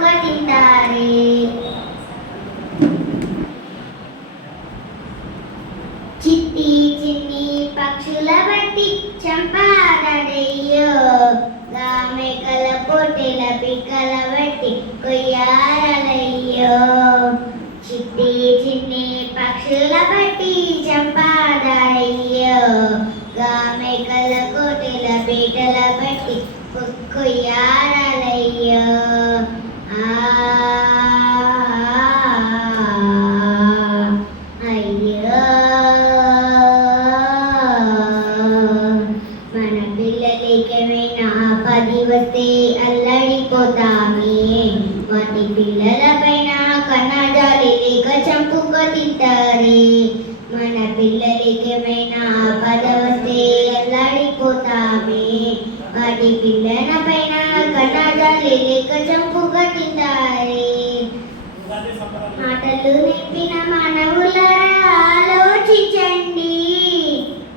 చంపుక తింటారే. చిట్టి చిన్ని పక్షుల బట్టి చంపారయ్యో, మేకల పొట్టెల పిక్కల బట్టి కొయ్యారయ్యో. చిట్టి చిన్ని పక్షుల బట్టి చంపారయ్యో, మేకల కోటెల పీటల బట్టి కొయ్యారయ్యో. అయ్యో మన పిల్లలకేమైనా పది వస్తే అల్లడిపోతామే, వాటి పిల్లల పైన కన్నజాలి లేక చంపుక తింటారే. మన పిల్లలకేమైనా పది వస్తే అల్లాడిపోతామే, వాటి పిల్లల పైన కన్నజాలి లేక చంపుక తింటారే. మాటలు నేర్పిన మానవులారా ఆలోచించండి,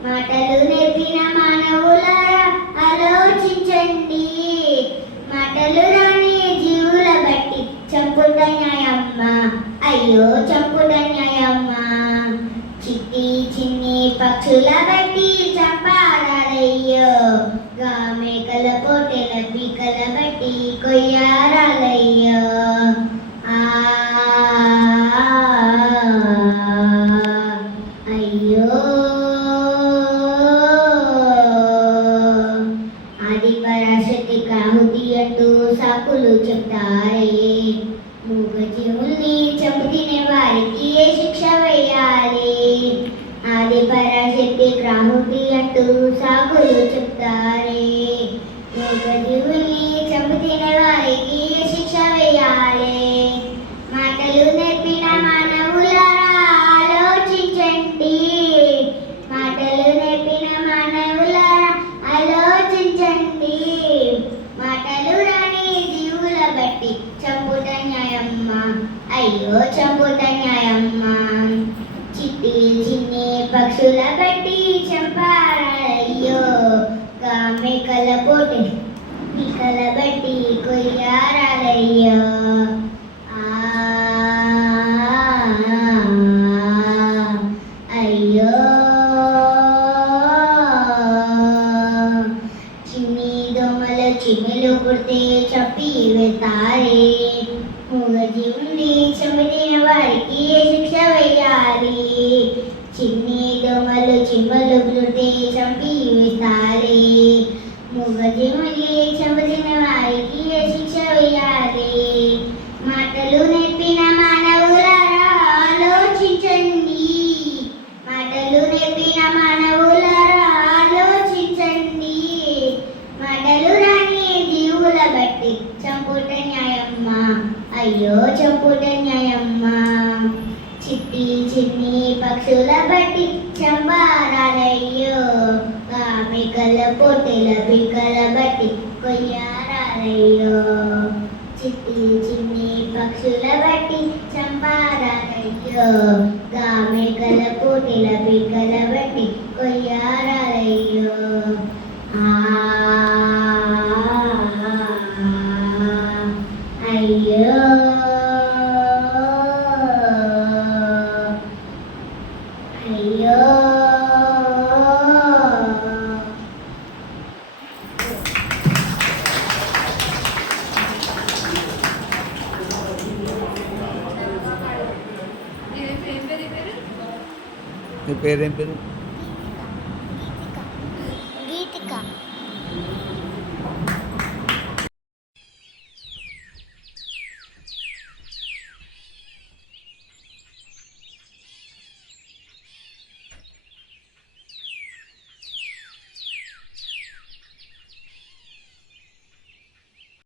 మాటలు నేర్పిన మానవులారా ఆలోచించండి. మాటలు రాని జీవుల బట్టి చంపుట న్యాయమ్మా, అయ్యో చంపుట న్యాయమ్మా. చిట్టి చిన్ని పక్షుల బట్టి చంపారయ్యో, మేకల పొట్టెల పీకల బట్టి కొయ్యారయ్యో. అయ్యో ఆది పరాశక్తి కాహుతి అంటూ సాకులు చెప్తారే. మూగజీవుల్ని చంపు తినే వారికి ఏ శిక్ష వేయాలి. ఆది పరాశక్తి క్రాహుతి అంటూ సాకులు చెప్తారే. మూగజీవుల్ని చంపు తినే వారికి ఏ శిక్ష వేయాలి. మాటలు నేర్పిన మానవులారా ఆలోచించండి, మాటలు నేర్పిన మానవులారా ఆలోచించండి. మాటలు రాని జీవుల బట్టి చంపుట న్యాయమ్మా, అయ్యో చంపుట న్యాయమ్మా. చిట్టి చిన్ని పక్షుల బట్టి చంపారయ్యో, మేకల పోటీ పిక్కల బట్టి కొయ్యారయ్యో. అయ్యో చిన్ని దోమల చిమ్మెలు పుడితే చంపి వేస్తారే. మూగజీవుల్ని చంపిన వారికి ఏ శిక్ష వేయాలి. చిన్ని దోమలు చిమ్మలు పుడితే చంపి వేస్తారే. మూగజీవుల్ని చంపిన వారికి ఏ శిక్ష వేయాలి. మాటలు నేర్పిన మానవులారా ఆలోచించండి, మాటలు నేర్పిన మానవులారా ఆలోచించండి. మాటలు రాని జీవుల బట్టి చంపుట న్యాయమ్మా, అయ్యో చంపుట న్యాయమ్మా. చిట్టి చిన్ని పక్షుల బట్టి చంపారయ్యో, మేకల పొట్టెల పిక్కల బట్టి కొయ్యారయ్యో. చిట్టి చిన్ని పక్షుల బట్టి చంపారయ్యో, మేకల పొట్టెల పిక్కల బట్టి కొయ్యారయ్యో. అయ్యో అయ్యో మీ పేరేం పేరు?